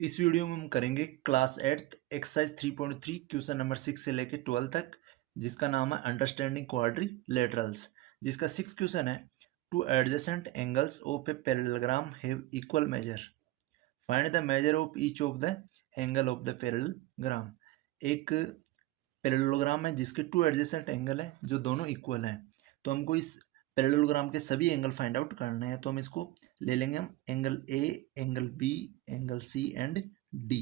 इस वीडियो में हम करेंगे क्लास 8 एक्सरसाइज 3.3 क्वेश्चन नंबर 6 से लेकर 12 तक, जिसका नाम है अंडरस्टैंडिंग क्वाड्रिलेटरल्स, जिसका 6 क्वेश्चन है two adjacent angles of a parallelogram have equal major, find the measure of each of the angle of the parallelogram. एक पैरेललोग्राम है जिसके टू एडजेसेंट एंगल है जो दोनों इक्वल हैं, तो हमको इस पैरेललोग्राम के सभी एंगल फाइंड आउट करने हैं। तो हम इसको ले लेंगे, हम angle A, angle B, angle C and D.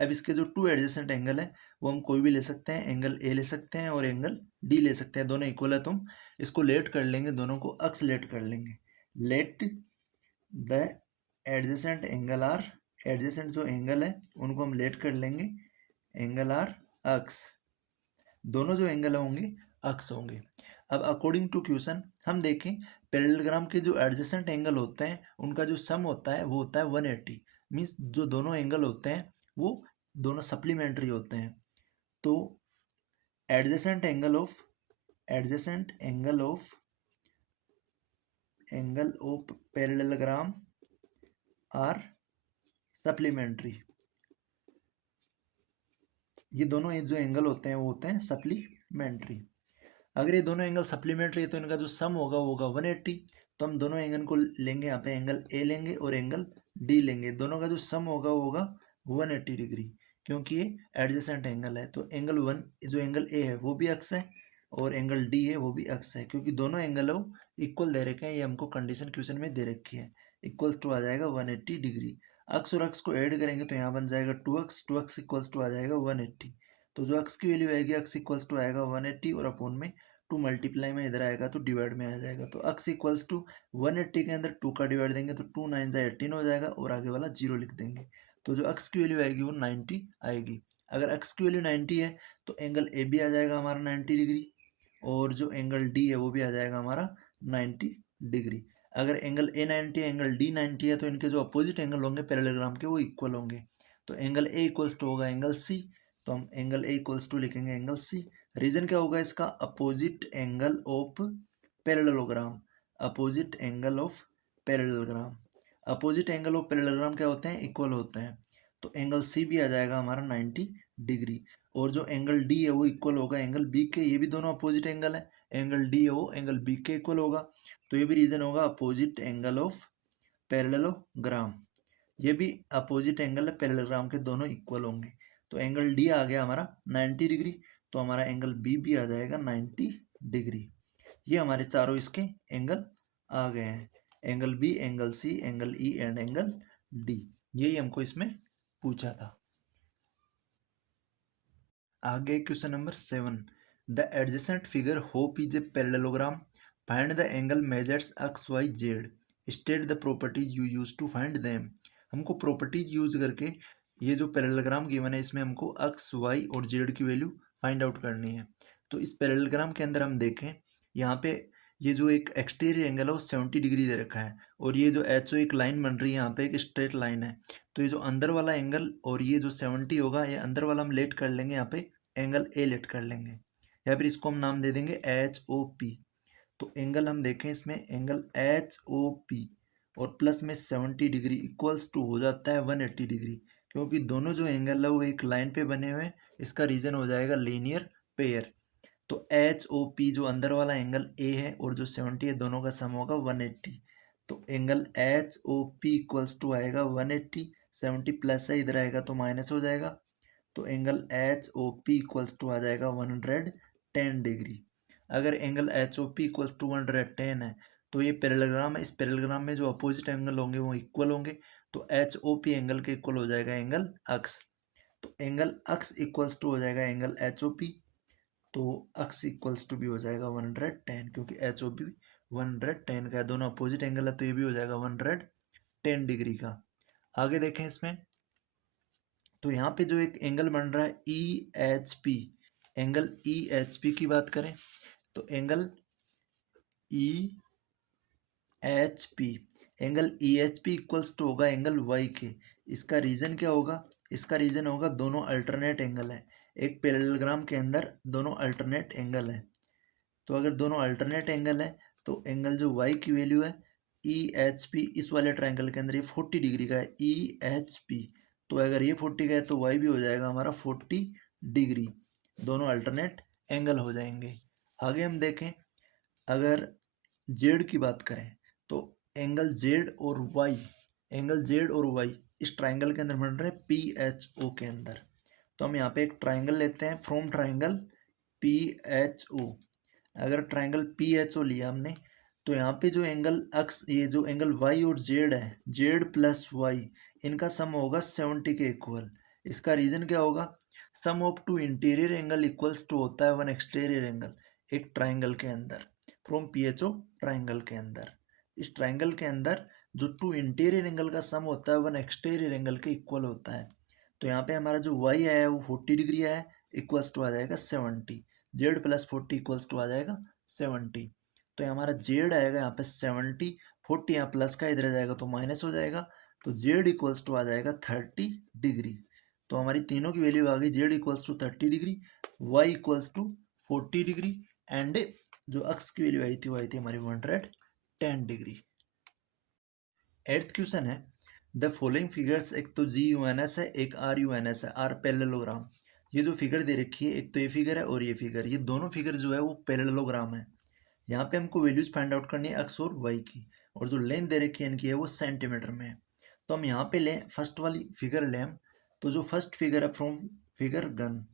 अब इसके जो टू एडजेसेंट एंगल है वो हम कोई भी ले सकते हैं, एंगल ए ले सकते हैं और एंगल डी ले सकते हैं, दोनों इक्वल है। तो हम इसको लेट कर लेंगे, दोनों को अक्स लेट कर लेंगे। Let the adjacent angle are, adjacent जो एंगल है उनको हम लेट कर लेंगे, एंगल आर अक्स, दोनों जो एंगल होंगे अक्स होंगे। अब अकॉर्डिंग टू क्वेश्चन हम देखें, पैरेललोग्राम के जो एडजेसेंट एंगल होते हैं उनका जो सम होता है वो होता है 180। मीन्स जो दोनों एंगल होते हैं वो दोनों सप्लीमेंट्री होते हैं। तो adjacent angle of parallelogram are supplementary. ये दोनों जो एंगल होते हैं वो होते हैं सप्लीमेंट्री। अगर ये दोनों एंगल सप्लीमेंट्री है तो इनका जो सम होगा वो होगा 180। तो हम दोनों एंगल को लेंगे, यहाँ पे एंगल ए लेंगे और एंगल डी लेंगे, दोनों का जो सम होगा वो होगा 180 डिग्री, क्योंकि ये एडजेसेंट एंगल है। तो एंगल वन जो एंगल ए है वो भी अक्स है और एंगल डी है वो भी अक्स है, क्योंकि दोनों एंगल वो इक्वल दे रखे हैं। ये हमको कंडीशन क्वेश्चन में दे रखी है। इक्वल टू आ जाएगा 180 डिग्री। अक्स और अक्स को ऐड करेंगे तो यहाँ बन जाएगा 2x, 2x इक्वल्स टू आ जाएगा 180। तो जो अक्स की वैल्यू आएगी अक्स इक्वल्स टू आएगा 180 और अपोन में 2 मल्टीप्लाई में इधर आएगा तो डिवाइड में आ जाएगा। तो अक्स इक्वल्स टू 180 के अंदर 2 का डिवाइड देंगे तो 2 9 जा 18 हो जाएगा और आगे वाला 0 लिख देंगे। तो जो अक्स की वैल्यू आएगी वो 90 आएगी। अगर अक्स की वैल्यू 90 है तो एंगल ए भी आ जाएगा हमारा 90 डिग्री और जो एंगल डी है वो भी आ जाएगा हमारा 90 डिग्री। अगर एंगल ए 90 है, एंगल डी 90 है, तो इनके जो अपोजिट एंगल होंगे पैरेललोग्राम के वो इक्वल होंगे। तो एंगल ए इक्वल्स टू होगा एंगल सी, तो हम एंगल ए इक्वल्स टू लिखेंगे एंगल सी। रीजन क्या होगा इसका, opposite angle of parallelogram, opposite angle of parallelogram. Opposite angle of parallelogram क्या होते हैं, इक्वल होते हैं। तो एंगल सी भी आ जाएगा हमारा 90 डिग्री और जो एंगल डी है वो इक्वल होगा एंगल बी के, ये भी दोनों अपोजिट एंगल है, एंगल डी है वो एंगल बी के इक्वल होगा। तो ये भी रीजन होगा अपोजिट एंगल ऑफ पैरेललोग्राम, ये भी अपोजिट एंगल है पैरेललोग्राम के, दोनों इक्वल होंगे। तो एंगल डी आ गया हमारा 90 डिग्री, तो हमारा एंगल बी भी आ जाएगा 90 डिग्री। ये हमारे चारों इसके एंगल आ गए हैं, angle B, angle C, angle E and angle D. यही हमको इसमें पूछा था। आगे question number 7, the adjacent figure HOPE is a parallelogram, find the angle measures x y z, state the properties you use to find them. हमको properties use करके ये जो पैरेललोग्राम गिवन है इसमें हमको एक्स वाई और जेड की value find out करनी है। तो इस पैरेललोग्राम के अंदर हम देखें, यहाँ पे ये जो एक एक्सटीरियर एंगल है वो 70 डिग्री दे रखा है और ये जो एच ओ एक लाइन बन रही है यहाँ पे एक स्ट्रेट लाइन है। तो ये जो अंदर वाला एंगल और ये जो 70 होगा, ये अंदर वाला हम लेट कर लेंगे, यहाँ पे एंगल ए लेट कर लेंगे या फिर इसको हम नाम दे देंगे एच ओ पी। तो एंगल हम देखें इसमें, एंगल एच ओ पी और प्लस में 70 डिग्री इक्वल्स टू हो जाता है 180 डिग्री, क्योंकि दोनों जो एंगल है वो एक लाइन पे बने हुए हैं। इसका रीजन हो जाएगा लीनियर पेयर। तो एच ओ पी जो अंदर वाला एंगल ए है और जो 70 है, दोनों का सम होगा 180। तो angle H O P equals to आएगा 180, 70 प्लस है इधर आएगा तो माइनस हो जाएगा। तो angle H O P equals to आ जाएगा 110 डिग्री। अगर angle H O P equals to 110 है तो ये पैरेललोग्राम है, इस पैरेललोग्राम में जो अपोजिट एंगल होंगे वो इक्वल होंगे। तो एच ओ पी एंगल के इक्वल हो जाएगा एंगल अक्स। तो एंगल अक्स इक्वल्स टू हो जाएगा एंगल एच ओ पी, तो अक्स इक्वल्स टू भी हो जाएगा 110, क्योंकि एच ओ पी 110 का है, दोनों अपोजिट एंगल है तो ये भी हो जाएगा 110 डिग्री का। आगे देखें इसमें, तो यहाँ पे जो एक एंगल बन रहा है E H P, angle E H P की बात करें तो angle E H P, angle E H P equals to होगा एंगल वाई के। इसका रीजन क्या होगा, इसका रीजन होगा दोनों अल्टरनेट एंगल है, एक पैरेललोग्राम के अंदर दोनों अल्टरनेट एंगल है। तो अगर दोनों अल्टरनेट एंगल है तो एंगल जो y की वैल्यू है ई एच पी, इस वाले ट्रायंगल के अंदर ये 40 डिग्री का है ई एच पी, तो अगर ये 40 का है तो y भी हो जाएगा हमारा 40 डिग्री, दोनों अल्टरनेट एंगल हो जाएंगे। आगे हम देखें, अगर जेड की बात करें तो एंगल जेड और वाई, एंगल जेड और वाई इस ट्राइंगल के अंदर बन रहे हैं पी एच ओ के अंदर। तो हम यहाँ पे एक ट्राइंगल लेते हैं from triangle P H O. अगर ट्राइंगल पी एच ओ लिया हमने तो यहाँ पे जो एंगल अक्स, ये जो एंगल वाई और जेड है, जेड प्लस वाई, इनका सम होगा 70 के इक्वल। इसका रीजन क्या होगा, sum of two interior angle equals to होता है वन एक्सटीरियर एंगल एक ट्राइंगल के अंदर, from P H O triangle के अंदर। इस ट्राइंगल के अंदर जो टू इंटीरियर एंगल का सम होता है वन एक्सटीरियर एंगल के इक्वल होता है। तो यहाँ पे हमारा जो वाई आया है वो 40 डिग्री आया है, इक्वल्स टू आ जाएगा 70, जेड प्लस 40 इक्वल्स टू आ जाएगा 70। तो ये हमारा जेड आएगा यहाँ पे 70, 40 यहाँ प्लस का इधर जाएगा तो माइनस हो जाएगा, तो जेड इक्वल्स टू आ जाएगा 30 डिग्री। तो हमारी तीनों की वैल्यू आ गई, Z equals to 30 degree, Y equals to 40 degree, and जो अक्स की वैल्यू आई थी वो आई थी हमारी 110 डिग्री। एट्थ क्वेश्चन है, द फॉलोइंग फिगर्स, एक तो जी यू एन एस है, एक आर यू एन एस है, आर पैरेललोग्राम। ये जो फिगर दे रखी है, एक तो ये फिगर है और ये फिगर, ये दोनों फिगर जो है वो पैरेललोग्राम है। यहाँ पे हमको वैल्यूज फाइंड आउट करनी है एक्स और वाई की, और जो लेंथ दे रखी है इनकी है वो सेंटीमीटर में है। तो हम यहाँ पे लें फर्स्ट वाली फिगर लें हम, तो जो फर्स्ट फिगर है from figure GUN,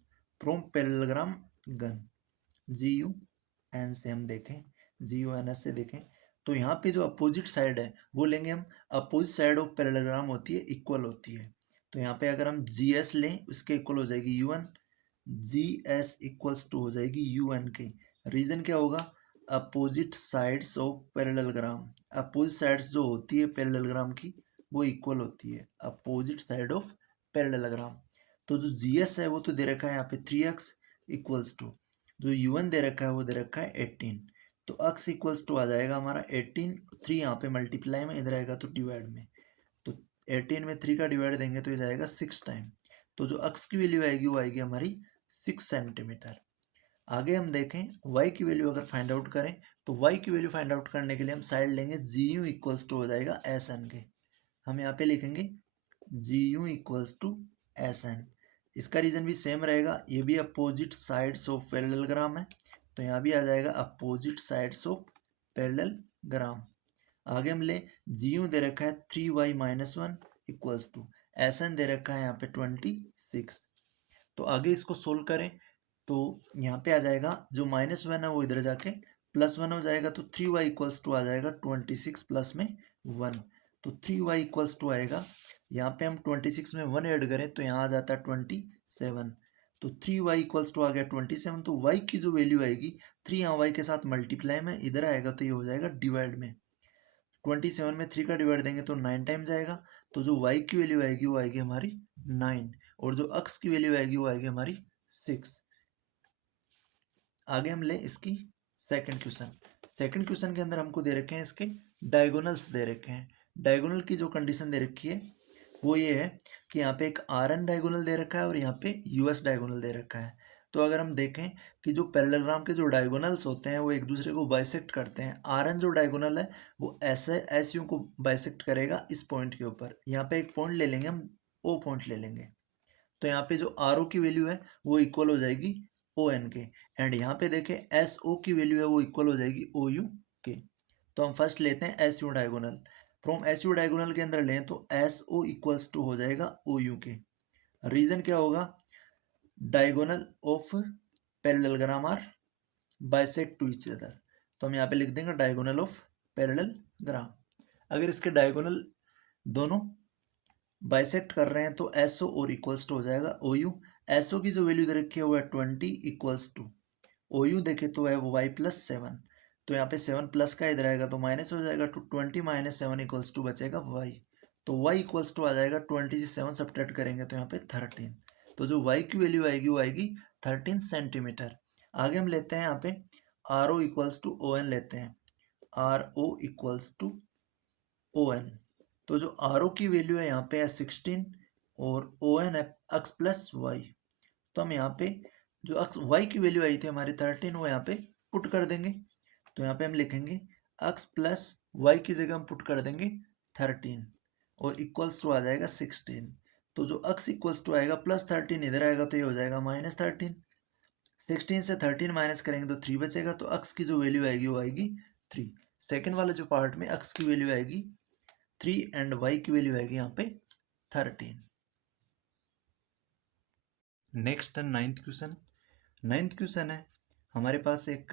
from parallelogram GUN, G U N से हम देखें, जी यू एन एस से देखें, तो यहाँ पे जो अपोजिट साइड है वो लेंगे हम, अपोजिट साइड ऑफ पैरेललोग्राम होती है इक्वल होती है। तो यहाँ पे अगर हम जी एस लें उसके इक्वल हो जाएगी U N, G S equals to हो जाएगी यू एन के। रीजन क्या होगा, opposite sides of parallelogram, opposite sides जो होती है पैरेललोग्राम की वो इक्वल होती है, अपोजिट साइड ऑफ पैरेललोग्राम। तो जो जी एस है वो तो दे रखा है यहाँ पे 3x इक्वल्स टू, जो यू एन दे रखा है वो दे रखा है 18। तो x इक्वल्स टू आ जाएगा हमारा 18, 3 यहाँ पे मल्टीप्लाई में, इधर आएगा तो डिवाइड में, तो 18 में 3 का डिवाइड देंगे तो ये जाएगा 6 टाइम। तो जो x की वैल्यू आएगी वो आएगी हमारी 6 सेंटीमीटर। आगे हम देखें y की वैल्यू अगर फाइंड आउट करें, तो y की वैल्यू फाइंड आउट करने के लिए हम साइड लेंगे जी यू इक्वल्स टू हो जाएगा एस एन के। हम यहाँ पे लिखेंगे G U equals to S N. इसका रीजन भी सेम रहेगा, ये भी अपोजिट साइड्स ऑफ पैरेललोग्राम है, तो यहाँ भी आ जाएगा अपोजिट साइड्स ऑफ पैरेललोग्राम। आगे हम ले, जी यू दे रखा है 3y minus one equals to, S N दे रखा है यहाँ पे 26। तो आगे इसको सोल्व करें तो यहाँ पे आ जाएगा जो माइनस वन है वो इधर जाके प्लस वन हो जाएगा, तो 3y इक्वल्स टू आ जाएगा 26 प्लस में 1, तो 3y इक्वल्स टू आएगा, यहाँ पे हम 26 में 1 ऐड करें तो यहाँ आ जाता है 27, तो 3y इक्वल्स टू आ गया 27। तो y की जो वैल्यू आएगी 3 यहाँ y के साथ मल्टीप्लाई में इधर आएगा तो ये हो जाएगा डिवाइड में, 27 में 3 का डिवाइड देंगे तो 9 टाइम्स आएगा, तो जो y की वैल्यू आएगी वो आएगी हमारी 9, और जो x की वैल्यू आएगी वो आएगी हमारी 6। आगे हम ले इसकी सेकंड क्वेश्चन। सेकंड क्वेश्चन के अंदर हमको दे रखे हैं इसके डायगोनल्स दे रखे हैं। डायगोनल की जो कंडीशन दे रखी है वो ये है कि यहाँ पे एक आर एन डायगोनल दे रखा है और यहाँ पे यूएस डायगोनल दे रखा है। तो अगर हम देखें कि जो पैरेललोग्राम के जो डायगोनल्स होते हैं वो एक दूसरे को बाइसेक्ट करते हैं, आर एन जो डायगोनल है वो ऐसे एस यू को बाइसेक्ट करेगा इस पॉइंट के ऊपर, यहाँ पे एक पॉइंट ले लेंगे हम, ओ पॉइंट ले लेंगे, तो यहाँ पे जो आर ओ की वैल्यू है वो इक्वल हो जाएगी ओ एन के, एंड यहाँ पे देखें एस ओ की वैल्यू है वो इक्वल हो जाएगी ओ यू के। तो हम फर्स्ट लेते हैं S U diagonal, from S U diagonal के अंदर लें तो एस ओ इक्वल्स टू हो जाएगा ओ यू के। रीजन क्या होगा, diagonal of parallelogram are bisect to each other, तो हम यहाँ पे लिख देंगे डायगोनल ऑफ पैरेललोग्राम। अगर इसके डायगोनल दोनों बाइसेक्ट कर रहे हैं तो एस ओ और इक्वल्स टू हो जाएगा ओ यू। एस ओ की जो वैल्यू दे रखी है वो है 20 इक्वल्स टू ओ यू देखे तो है वो वाई प्लस 7, तो यहाँ पे 7 प्लस का इधर आएगा तो माइनस हो जाएगा, तो 20 माइनस 7 इक्वल्स टू बचेगा वाई, तो वाई इक्वल्स टू आ जाएगा 20 से 7 सब्ट्रैक्ट करेंगे तो यहाँ पे 13, तो जो वाई की वैल्यू आएगी वो आएगी 13 सेंटीमीटर। आगे हम लेते हैं यहाँ पे R O equals to O N लेते हैं, R O equals to O N, तो जो आर ओ की वैल्यू है यहाँ पे है 16 और ओ एन है एक्स प्लस वाई, तो हम यहाँ पे जो एक्स वाई की वैल्यू आई थी हमारी 13 वो यहाँ पे पुट कर देंगे, तो यहाँ पे हम लिखेंगे एक्स प्लस वाई की जगह हम पुट कर देंगे 13 और इक्वल्स टू आ जाएगा 16, तो जो x इक्वल्स टू आएगा +13, इधर आएगा तो ये हो जाएगा -13। 16 से 13 माइनस करेंगे तो 3 बचेगा, तो x की जो वैल्यू आएगी वो आएगी 3। सेकेंड वाले जो पार्ट में x की वैल्यू आएगी 3 एंड y की वैल्यू आएगी यहाँ पे 13। नेक्स्ट है नाइन्थ क्वेश्चन। नाइन्थ क्वेश्चन है, हमारे पास एक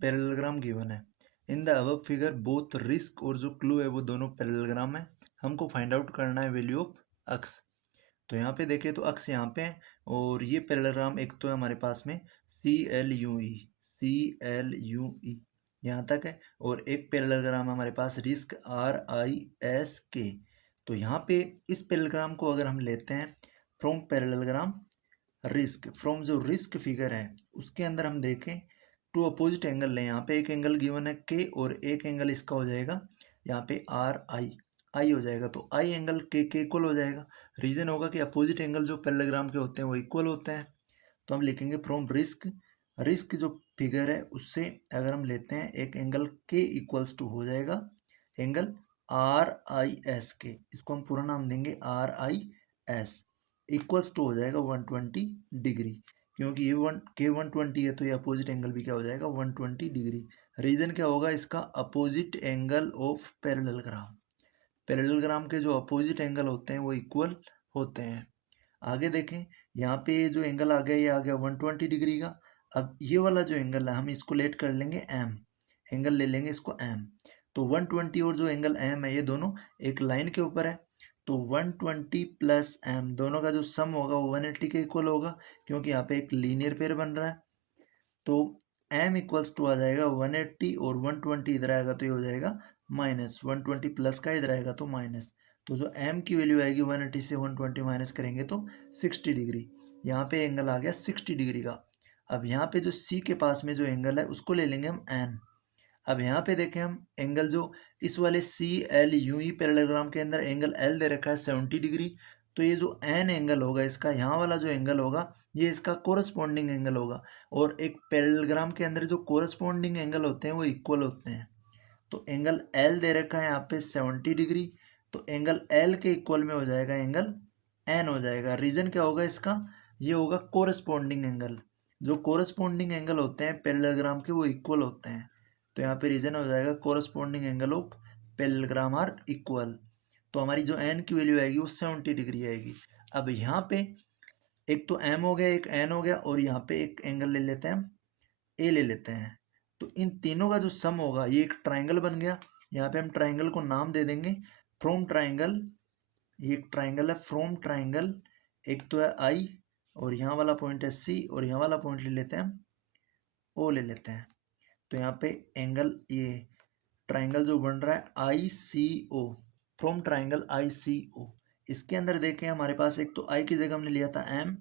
पैरेललोग्राम गिवन है। In the above figure both risk और जो क्लू है वो दोनों पैरेललोग्राम है। हमको फाइंड आउट करना है वैल्यू ऑफ x। तो यहाँ पे देखें तो अक्स यहाँ पे है और ये पैरेललोग्राम एक तो है हमारे पास में CLUE यहाँ तक है, और एक पैरेललोग्राम हमारे पास रिस्क RISK। तो यहाँ पे इस पैरेललोग्राम को अगर हम लेते हैं फ्रॉम पैरेललोग्राम रिस्क, फ्रॉम जो रिस्क फिगर है उसके अंदर हम देखें टू अपोजिट एंगल लें। यहाँ पे एक एंगल गिवन है K और एक एंगल इसका हो जाएगा यहाँ पे RI हो जाएगा, तो I एंगल के इक्वल हो जाएगा। रीजन होगा कि अपोजिट एंगल जो पैरेललोग्राम के होते हैं वो इक्वल होते हैं। तो हम लिखेंगे फ्रॉम रिस्क, रिस्क जो फिगर है उससे अगर हम लेते हैं एक एंगल K इक्वल्स टू हो जाएगा एंगल RISK, इसको हम पूरा नाम देंगे RIS, इक्वल्स टू हो जाएगा 120 डिग्री, क्योंकि ये K 120 है तो ये अपोजिट एंगल भी क्या हो जाएगा 120 डिग्री। रीजन क्या होगा इसका, opposite angle of parallelogram. Parallelogram के जो अपोजिट एंगल होते हैं वो इक्वल होते हैं। आगे देखें, यहाँ पे जो एंगल आ गया ये आ गया 120 डिग्री का। अब ये वाला जो एंगल है हम इसको लेट कर लेंगे m, एंगल ले लेंगे इसको m। तो 120 और जो एंगल m है ये दोनों एक लाइन के ऊपर है, तो 120 प्लस m दोनों का जो सम होगा वो 180 के इक्वल होगा, क्योंकि यहाँ पे एक लीनियर पेयर बन रहा है। तो m इक्वल्स टू आ जाएगा 180 और 120 इधर आएगा तो ये हो जाएगा माइनस, 120 प्लस का इधर आएगा तो माइनस। तो जो m की वैल्यू आएगी 180 से 120 माइनस करेंगे तो 60 डिग्री। यहाँ पे एंगल आ गया 60 डिग्री का। अब यहाँ पे जो c के पास में जो एंगल है उसको ले लेंगे हम n। अब यहाँ पे देखें हम एंगल जो इस वाले CLUE पैरेललोग्राम के अंदर एंगल L दे रखा है 70 डिग्री, तो ये जो n एंगल होगा इसका, यहाँ वाला जो एंगल होगा ये इसका कोरस्पॉन्डिंग एंगल होगा। और एक पैरेललोग्राम के अंदर जो कोरस्पॉन्डिंग एंगल होते हैं वो इक्वल होते हैं। तो एंगल L दे रखा है यहाँ पे 70 डिग्री, तो एंगल L के इक्वल में हो जाएगा एंगल N हो जाएगा। रीजन क्या होगा इसका, ये होगा कोरस्पॉन्डिंग एंगल। जो कोरस्पॉन्डिंग एंगल होते हैं पैरेललोग्राम के वो इक्वल होते हैं, तो यहाँ पे रीजन हो जाएगा corresponding angle of parallelogram are equal. तो हमारी जो n की वैल्यू आएगी वो 70 डिग्री आएगी। अब यहाँ पे एक तो m हो गया एक n हो गया, और यहाँ पे एक एंगल ले लेते हैं हम a ले लेते हैं। तो इन तीनों का जो सम होगा ये एक ट्राइंगल बन गया। यहाँ पे हम ट्राइंगल को नाम दे देंगे फ्रॉम ट्राइंगल, ये एक ट्राइंगल है फ्रॉम ट्राइंगल, एक तो है I और यहाँ वाला पॉइंट है C और यहाँ वाला पॉइंट ले लेते हैं हम O ले लेते हैं। तो यहाँ पे एंगल ये ट्राइंगल जो बन रहा है ICO, फ्रॉम ट्राइंगल ICO, इसके अंदर देखें हमारे पास एक तो I की जगह हमने लिया था M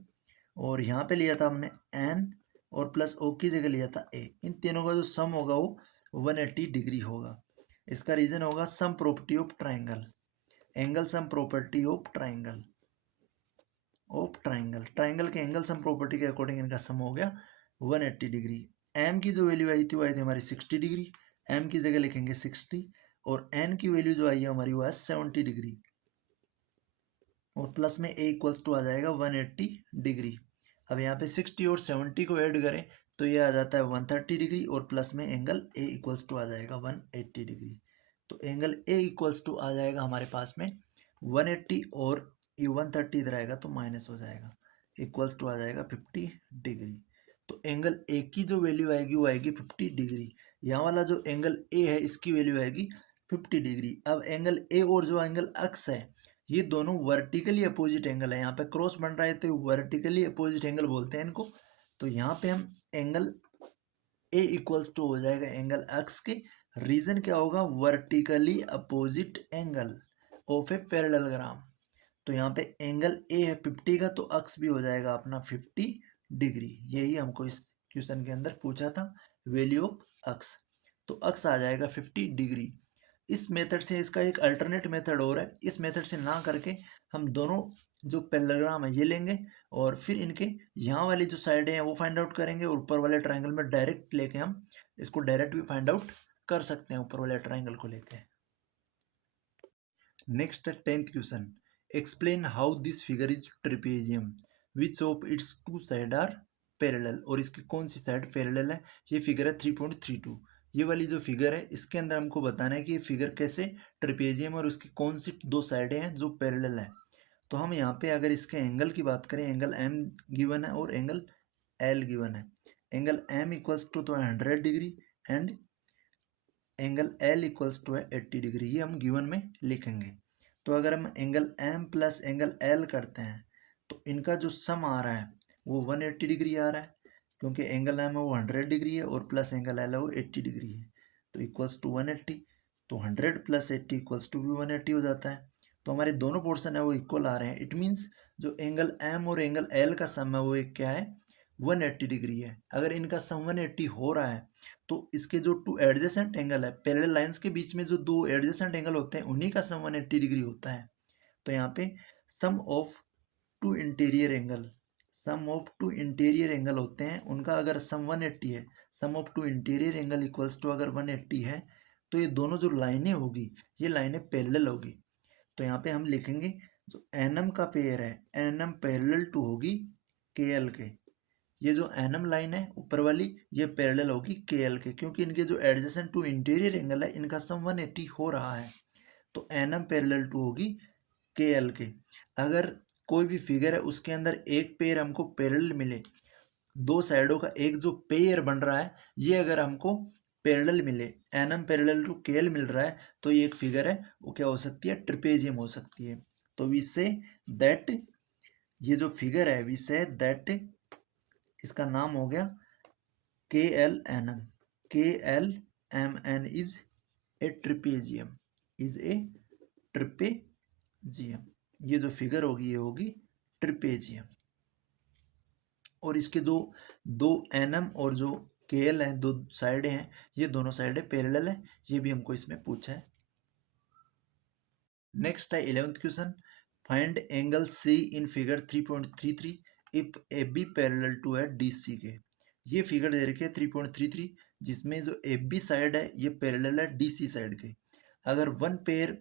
और यहाँ पे लिया था हमने N और प्लस O की जगह लिया था A। इन तीनों का जो सम होगा वो 180 डिग्री होगा। इसका रीजन होगा sum property of triangle, angle sum property of triangle, triangle के एंगल सम प्रॉपर्टी के अकॉर्डिंग इनका सम हो गया 180 डिग्री। m की जो वैल्यू आई थी वो आई थी हमारी 60 डिग्री, m की जगह लिखेंगे 60, और n की वैल्यू जो आई है हमारी वो है 70 डिग्री, और प्लस में a इक्वल्स टू आ जाएगा 180 डिग्री। अब यहाँ पे 60 और 70 को ऐड करें तो ये आ जाता है 130 डिग्री, और प्लस में एंगल a इक्वल्स टू आ जाएगा 180 डिग्री। तो एंगल a इक्वल्स टू आ जाएगा हमारे पास में 180, और ये 130 इधर आएगा तो माइनस हो जाएगा, इक्वल्स टू आ जाएगा 50 डिग्री। तो एंगल ए की जो वैल्यू आएगी वो आएगी 50 डिग्री। यहाँ वाला जो एंगल ए है इसकी वैल्यू आएगी 50 डिग्री। अब एंगल ए और जो एंगल एक्स है ये दोनों वर्टिकली अपोजिट एंगल है, यहाँ पे क्रॉस बन रहा है तो वर्टिकली अपोजिट एंगल बोलते हैं इनको। तो यहाँ पे हम एंगल ए इक्वल्स टू हो जाएगा एंगल एक्स के। रीजन क्या होगा, vertically opposite angle of a parallelogram. तो यहाँ पे एंगल ए है 50 का, तो अक्स भी हो जाएगा अपना 50 डिग्री। यही हमको इस क्वेश्चन के अंदर पूछा था, वैल्यू ऑफ अक्स। तो अक्स आ जाएगा 50 डिग्री। इस मेथड से, इसका एक अल्टरनेट मेथड और है, इस मेथड से ना करके हम दोनों जो पैरेललोग्राम है ये लेंगे और फिर इनके यहाँ वाली जो साइडें हैं वो फाइंड आउट करेंगे, और ऊपर वाले ट्राइंगल में डायरेक्ट लेके हम इसको डायरेक्ट भी फाइंड आउट कर सकते हैं ऊपर वाले ट्राइंगल को लेके। नेक्स्ट है 10th question. Explain how this figure is trapezium, which of its two side are parallel, और इसकी कौन सी साइड पैरेलल है। ये फिगर है 3.32। ये वाली जो फिगर है इसके अंदर हमको बताना है कि ये फिगर कैसे ट्रिपेजियम और उसकी कौन सी दो साइडें हैं जो पैरेलल है। तो हम यहाँ पे अगर इसके एंगल की बात करें, एंगल एम गिवन है और एंगल एल गिवन है। एंगल एम इक्वल्स टू तो 100 degree and angle L equals to है 80 डिग्री, ये हम गिवन में लिखेंगे। तो अगर हम angle M plus angle L करते हैं तो इनका जो सम आ रहा है वो 180 डिग्री आ रहा है, क्योंकि एंगल एम है वो 100 डिग्री है और प्लस एंगल एल है वो 80 डिग्री है, तो इक्वल्स टू 180। तो 100 प्लस 80 इक्वल्स टू भी 180 हो जाता है। तो हमारे दोनों पोर्शन है वो इक्वल आ रहे हैं। इट मीन्स जो एंगल एम और एंगल एल का सम है वो एक क्या है, 180 डिग्री है। अगर इनका सम 180 हो रहा है तो इसके जो टू एडजेसेंट एंगल है, पैरेलल लाइंस के बीच में जो दो एडजेसेंट एंगल होते हैं उन्हीं का सम 180 डिग्री होता है। तो यहाँ पे sum of two interior angle, sum of two interior angle होते हैं उनका अगर सम 180 है, sum of two interior angle equals to अगर 180 है, तो ये दोनों जो लाइनें होगी ये लाइनें पैरेलल होगी। तो यहाँ पे हम लिखेंगे जो एनएम का पेयर है, एनएम पैरेलल टू होगी के एल के। ये जो एनएम लाइन है ऊपर वाली ये पैरेलल होगी के एल के, क्योंकि इनके जो एडजेसेंट टू इंटीरियर एंगल है इनका सम 180 हो रहा है। तो एनएम पैरेलल टू होगी के एल के। अगर कोई भी फिगर है उसके अंदर एक पेयर हमको पैरेलल मिले, दो साइडों का एक जो पेयर बन रहा है ये अगर हमको पैरेलल मिले, एनएम पैरेलल टू के एल मिल रहा है, तो ये एक फिगर है वो क्या हो सकती है, ट्रिपेजियम हो सकती है। तो वी से दैट, ये जो फिगर है वी से दैट, इसका नाम हो गया K L N M, K L M N is a trapezium, is a trapezium. ये जो फिगर होगी ये होगी ट्रिपेजियम। और इसके जो दो एन एम और जो के एल है, दो साइडें हैं, ये दोनों साइडें पैरेलल है, ये भी हमको इसमें पूछा है। नेक्स्ट है 11th question, find angle C in figure 3.33 if A B parallel to है डी सी के। ये फिगर दे रखी है 3.33 जिसमें जो ए बी साइड है ये पैरेलल है डी सी साइड के। अगर वन पेयर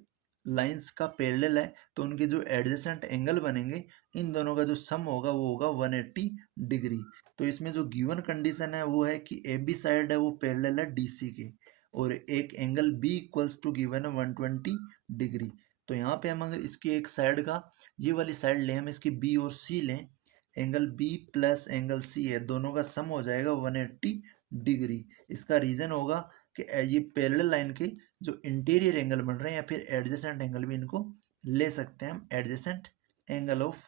लाइंस का पैरेलल है तो उनके जो एडजेसेंट एंगल बनेंगे इन दोनों का जो सम होगा वो होगा 180 डिग्री। तो इसमें जो गिवन कंडीशन है वो है कि ए बी साइड है वो पैरेलल है डी सी के, और एक angle B equals to given है 120 डिग्री। तो यहाँ पे हम अगर इसकी एक साइड का ये वाली साइड लें, हम इसकी बी और सी लें, angle B plus angle C है दोनों का सम हो जाएगा 180 डिग्री। इसका रीज़न होगा कि ये पैरेलल लाइन के जो इंटीरियर एंगल बन रहे हैं या फिर एडजेसेंट एंगल भी इनको ले सकते हैं हम, adjacent angle of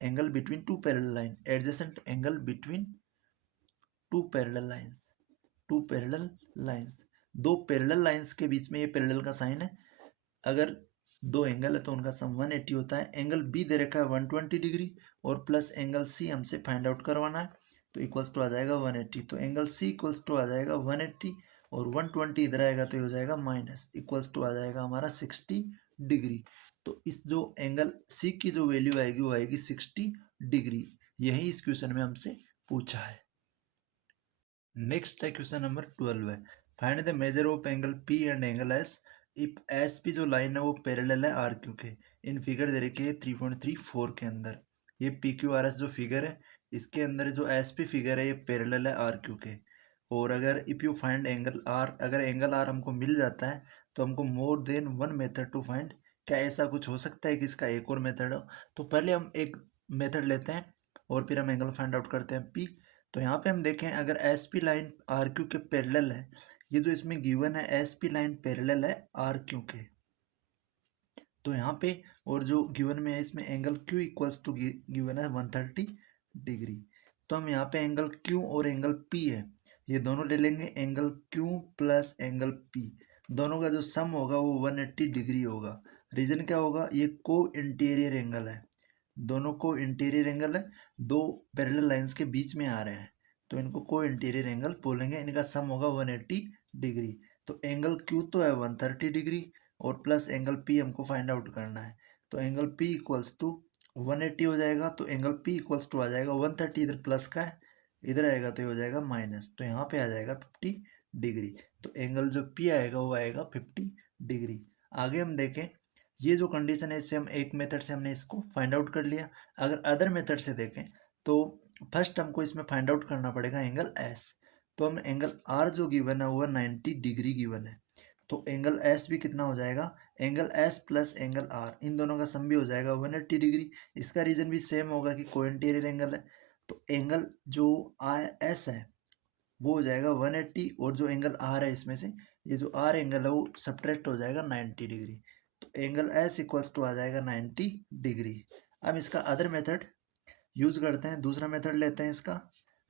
angle between two parallel line, adjacent angle between two parallel lines, two parallel lines, दो पैरेलल लाइंस के बीच में ये पैरेलल का साइन है। अगर दो एंगल है तो उनका सम 180 होता है। एंगल बी दे रखा है 120 डिग्री और प्लस एंगल सी हमसे फाइंड आउट करवाना है, तो इक्वल्स टू आ जाएगा 180। तो एंगल सी इक्वल्स टू आ जाएगा 180 और 120 इधर आएगा तो ये हो जाएगा माइनस, इक्वल्स टू आ जाएगा हमारा 60 डिग्री। तो इस जो एंगल सी की जो वैल्यू आएगी वो आएगी 60 डिग्री। यही इस क्वेश्चन में हमसे पूछा है। नेक्स्ट है क्वेश्चन नंबर 12 है, find the measure of angle P and angle S if S P जो लाइन है वो पैरेलल है आर क्यू के। इन फिगर दे रखी है 3.34 के अंदर। ये पी क्यू आर एस जो फिगर है इसके अंदर जो एस पी फिगर है ये पैरेलल है आर क्यू के। और अगर if you find angle R, अगर एंगल आर हमको मिल जाता है तो हमको more than one method to find, क्या ऐसा कुछ हो सकता है कि इसका एक और मेथड हो। तो पहले हम एक मेथड लेते हैं और फिर हम एंगल फाइंड आउट करते हैं पी। तो यहाँ पे हम देखें अगर S P line R Q के पैरेलल है, ये जो इसमें गिवन है एस पी लाइन पैरेलल है आर क्यू के, तो यहाँ पे और जो गिवन में है इसमें angle Q equals to given है 130 डिग्री। तो हम यहाँ पे एंगल क्यू और एंगल पी है ये दोनों ले लेंगे, angle Q plus angle P दोनों का जो सम होगा वो 180 डिग्री होगा। रीजन क्या होगा, ये को इंटीरियर एंगल है, दोनों को इंटीरियर एंगल है, दो पैरेलल लाइंस के बीच में आ रहे हैं तो इनको को इंटीरियर एंगल बोलेंगे, इनका सम होगा 180 डिग्री। तो एंगल क्यू तो है 130 डिग्री और प्लस एंगल पी हमको फाइंड आउट करना है। तो एंगल पी इक्वल्स टू 180 हो जाएगा, तो एंगल पी इक्वल्स टू आ जाएगा 130, इधर प्लस का है इधर आएगा तो ये हो जाएगा माइनस, तो यहाँ पे आ जाएगा 50 डिग्री। तो एंगल जो पी आएगा वो आएगा 50 डिग्री। आगे हम देखें ये जो कंडीशन है इससे हम एक मेथड से हमने इसको फाइंड आउट कर लिया। अगर अदर मेथड से देखें तो फर्स्ट हमको इसमें फाइंड आउट करना पड़ेगा एंगल एस। तो हम एंगल आर जो गिवन है वो 90 डिग्री गिवन है। तो एंगल एस भी कितना हो जाएगा, angle S plus angle R इन दोनों का सम भी हो जाएगा 180 डिग्री। इसका रीजन भी सेम होगा कि कोइंटीरियर एंगल है। तो एंगल जो आई एस है वो हो जाएगा 180, और जो एंगल आर है इसमें से ये जो आर एंगल है वो सब्ट्रैक्ट हो जाएगा 90 डिग्री। तो एंगल एस इक्वल्स टू आ जाएगा 90 डिग्री। अब इसका अदर मेथड यूज करते हैं, दूसरा मेथड लेते हैं इसका।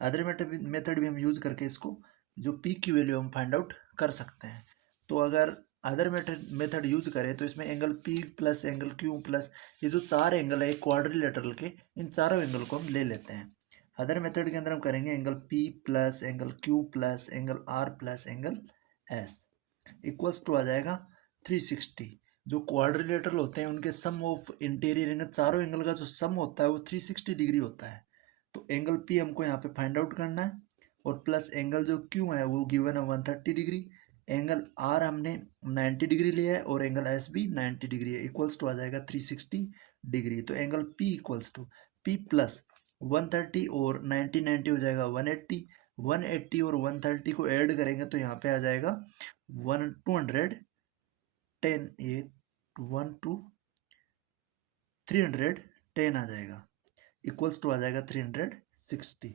अदर मेथड भी हम यूज करके इसको जो पी की वैल्यू हम फाइंड आउट कर सकते हैं। तो अगर अदर मेथड यूज करें तो इसमें angle P plus angle Q plus ये जो चार एंगल है क्वाड्रिलेटरल के, इन चारों एंगल को हम ले लेते हैं। अदर मेथड के अंदर हम करेंगे angle P plus angle Q plus angle R plus angle S equals to आ जाएगा 360। जो क्वाड्रिलेटरल होते हैं उनके सम ऑफ इंटीरियर एंगल, चारों एंगल का जो सम होता है वो 360 डिग्री होता है। तो एंगल पी हमको यहाँ पे फाइंड आउट करना है, और प्लस एंगल जो क्यू है वो गिवन है 130 डिग्री। एंगल आर हमने 90 डिग्री लिया है और एंगल एस भी 90 डिग्री है, इक्वल्स टू आ जाएगा 360 डिग्री। तो angle P equals to P plus 130 और 90 90 हो जाएगा 180। 180 और 130 को ऐड करेंगे तो यहाँ पे आ जाएगा 210, ये 310 आ जाएगा, इक्वल्स टू आ जाएगा 360।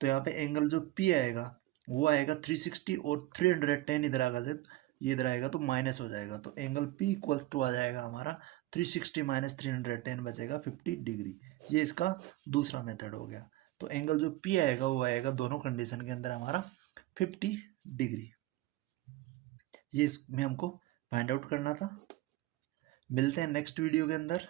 तो यहाँ पे एंगल जो पी आएगा वो आएगा 360 और 310 इधर आएगा से ये इधर आएगा तो माइनस हो जाएगा। तो एंगल पी इक्वल्स टू आ जाएगा हमारा 360 माइनस 310 बचेगा 50 डिग्री। ये इसका दूसरा मेथड हो गया। तो एंगल जो पी आएगा वो आएगा दोनों कंडीशन के अंदर हमारा 50 डिग्री। ये इसमें हमको फाइंड आउट करना था। मिलते हैं नेक्स्ट वीडियो के अंदर।